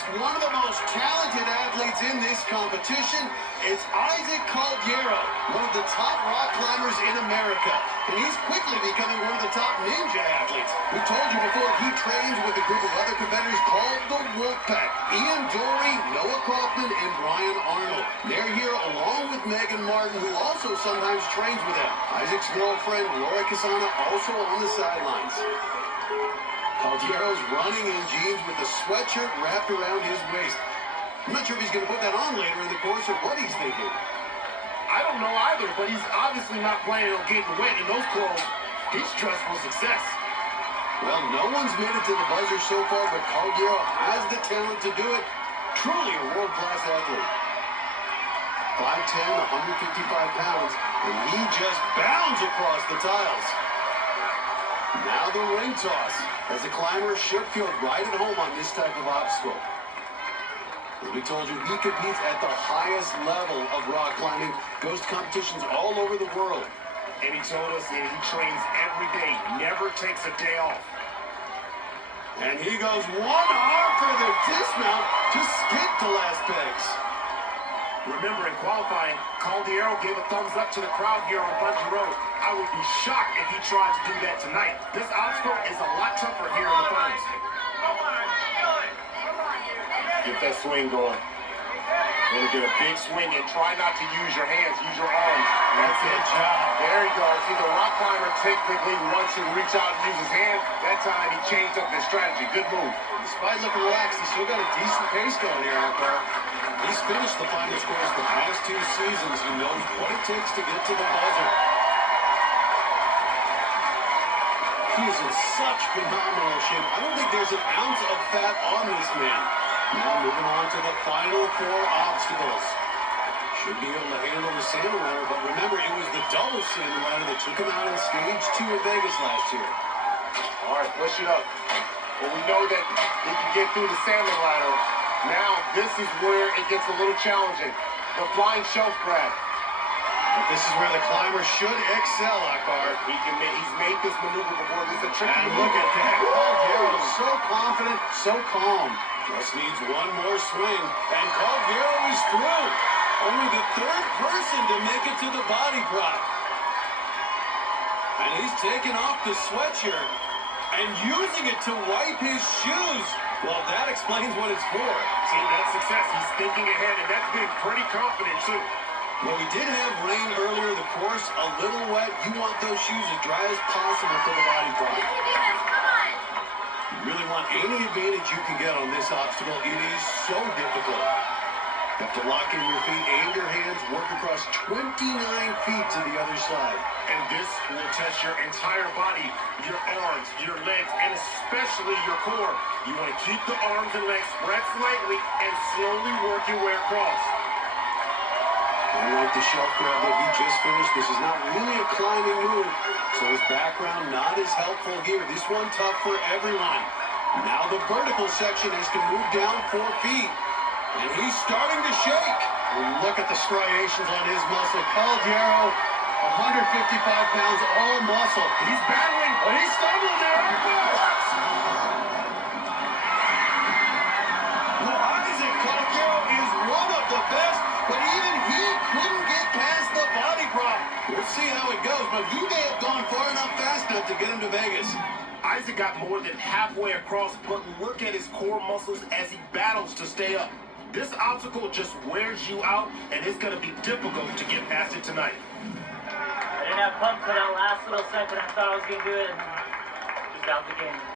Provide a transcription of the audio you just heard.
Next, one of the most talented athletes in this competition is Caldiero, one of the top rock climbers in America. And he's quickly becoming one of the top ninja athletes. We told you before, he trains with a group of other competitors called the Wolfpack. Ian Dory, Noah Kaufman, and Brian Arnold. They're here along with Megan Martin, who also sometimes trains with them. Isaac's girlfriend, Laura Casana, also on the sidelines. Caldiero's running in jeans with a sweatshirt wrapped around his waist. I'm not sure if he's going to put that on later in the course or what he's thinking. I don't know either, but he's obviously not planning on getting wet in those clothes. He's dressed for success. Well, no one's made it to the buzzer so far, but Caldiero has the talent to do it. Truly a world-class athlete. 5'10", 155 pounds, and he just bounds across the tiles. Now the ring toss, as the climber should feel right at home on this type of obstacle. As we told you, he competes at the highest level of rock climbing, goes to competitions all over the world. And he told us that he trains every day, never takes a day off. And he goes one arm for the dismount to skip to last pegs. Remember, in qualifying, Caldiero gave a thumbs up to the crowd here on Bungee Road. I would be shocked if he tried to do that tonight. This obstacle is a lot tougher here in the finals. Get that swing going. Gonna get a big swing and try not to use your hands, use your arms. That's it, job. There he goes. See, the rock climber technically wants to reach out and use his hand. That time he changed up his strategy. Good move. Despite looking relaxed, he's still got a decent pace going here out there. He's finished the finals course the past 2 seasons. He knows what it takes to get to the buzzer. He is in such phenomenal shape. I don't think there's an ounce of fat on this man. Now moving on to the final 4 obstacles. Should be able to handle the salmon ladder, but remember, it was the double salmon ladder that took him out in stage 2 at Vegas last year. All right, push it up. Well, we know that he can get through the salmon ladder. Now, this is where it gets a little challenging. The flying shelf grab. But this is where the climber should excel, Akbar. He's made this maneuver before. This is a tricky And maneuver. look at that. Caldiero is so confident, so calm. Just needs one more swing, and Caldiero is through. Only the 3rd person to make it to the body prop. And he's taking off the sweatshirt and using it to wipe his shoes. Well, that explains what it's for. See, that's success. He's thinking ahead, and that's being pretty confident, too. Well, we did have rain earlier. The course a little wet. You want those shoes as dry as possible for the body prop. You really want any advantage you can get on this obstacle. It is so difficult. You have to lock in your feet and your hands, work across 29 feet to the other side. And this will test your entire body, your arms, your legs, and especially your core. You want to keep the arms and legs spread slightly and slowly work your way across. Unlike the shelf grab that he just finished, this is not really a climbing move, so his background not as helpful here. This one tough for everyone. Now the vertical section has to move down 4 feet, and he's starting to shake. Look at the striations on his muscle. Caldiero, 155 pounds, all muscle. He's battling, but he's stumbling there. Well, Isaac Caldiero is one of the best, but even he couldn't get past the body prop. We'll see how it goes, but he may have gone far enough fast enough to get him to Vegas. Isaac got more than halfway across, but look at his core muscles as he battles to stay up. This obstacle just wears you out, and it's going to be difficult to get past it tonight. I didn't have pump for that last little second. I thought I was going to do it, and just out the game.